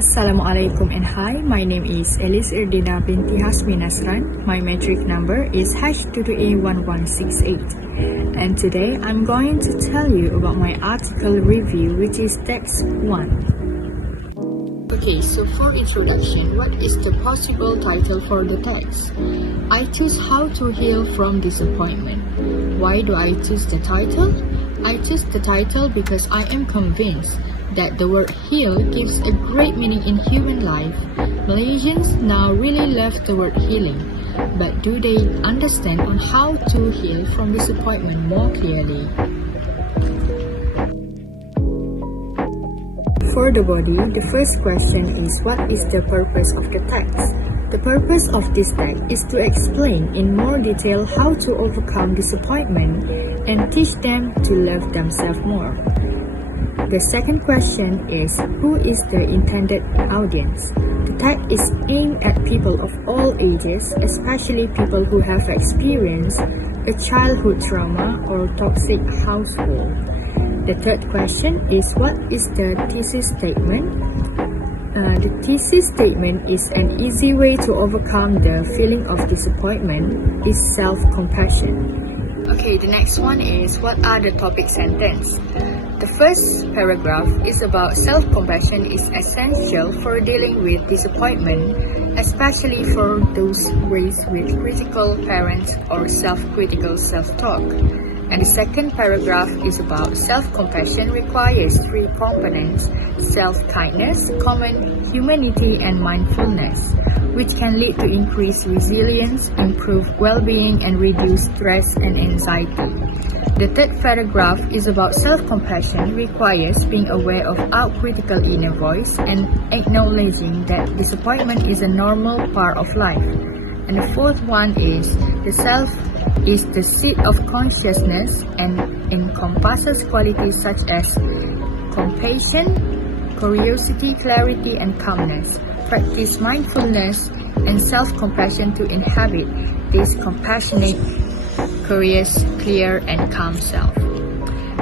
Assalamualaikum and hi, my name is ELIS IRDINA BINTI HASMIN NASRAN. My metric number is H22A1168. And today I'm going to tell you about my article review, which is text 1. Okay, so for introduction, what is the possible title for the text? I choose How to Heal from Disappointment. Why do I choose the title? I choose the title because I am convinced that the word heal gives a great meaning in human life. Malaysians now really love the word healing, but do they understand on how to heal from disappointment more clearly? For the body, the first question is what is the purpose of the text? The purpose of this text is to explain in more detail how to overcome disappointment and teach them to love themselves more. The second question is, who is the intended audience? The text is aimed at people of all ages, especially people who have experienced a childhood trauma or toxic household. The third question is, what is the thesis statement? The thesis statement is an easy way to overcome the feeling of disappointment is self-compassion. Okay, the next one is, what are the topic sentence? The first paragraph is about self-compassion is essential for dealing with disappointment, especially for those raised with critical parents or self-critical self-talk. And the second paragraph is about self-compassion requires three components: self-kindness, common humanity, and mindfulness, which can lead to increased resilience, improved well-being, and reduce stress and anxiety. The third paragraph is about self-compassion requires being aware of our critical inner voice and acknowledging that disappointment is a normal part of life. And the fourth one is the self is the seat of consciousness and encompasses qualities such as compassion, curiosity, clarity, and calmness. Practice mindfulness and self-compassion to inhabit this compassionate, curious, clear, and calm self.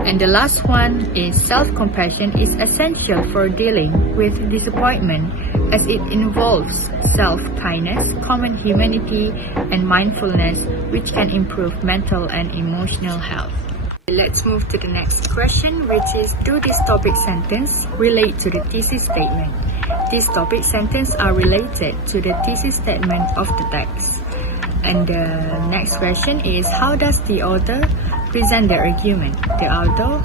And the last one is self-compassion is essential for dealing with disappointment as it involves self-kindness, common humanity, and mindfulness, which can improve mental and emotional health. Let's move to the next question, which is, do this topic sentence relate to the thesis statement? These topic sentences are related to the thesis statement of the text. And the next question is, how does the author present the argument? The author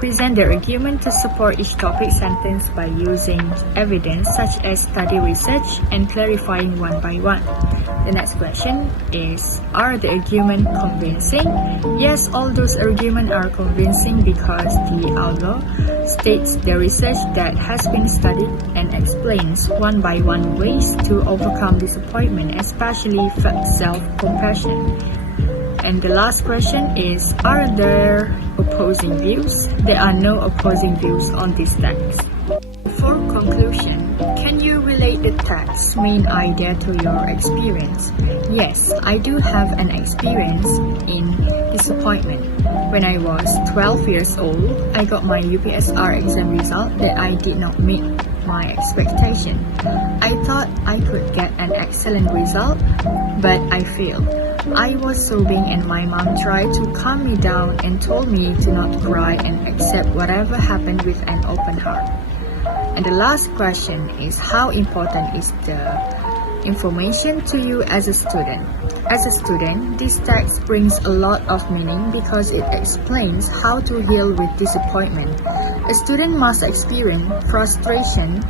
present the argument to support each topic sentence by using evidence such as study research and clarifying one by one. The next question is, are the arguments convincing? Yes, all those arguments are convincing because the author states the research that has been studied and explains one by one ways to overcome disappointment, especially self-compassion. And the last question is, are there opposing views? There are no opposing views on this text. For conclusion, can you relate the text's main idea to your experience? Yes, I do have an experience in disappointment. When I was 12 years old, I got my UPSR exam result that I did not meet my expectation. I thought I could get an excellent result, but I failed. I was sobbing and my mom tried to calm me down and told me to not cry and accept whatever happened with an open heart. And the last question is, how important is the information to you as a student? As a student, this text brings a lot of meaning because it explains how to heal with disappointment. A student must experience frustration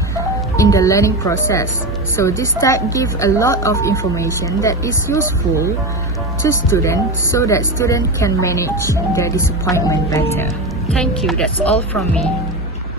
in the learning process. So this text gives a lot of information that is useful to students so that students can manage their disappointment better. Thank you, that's all from me.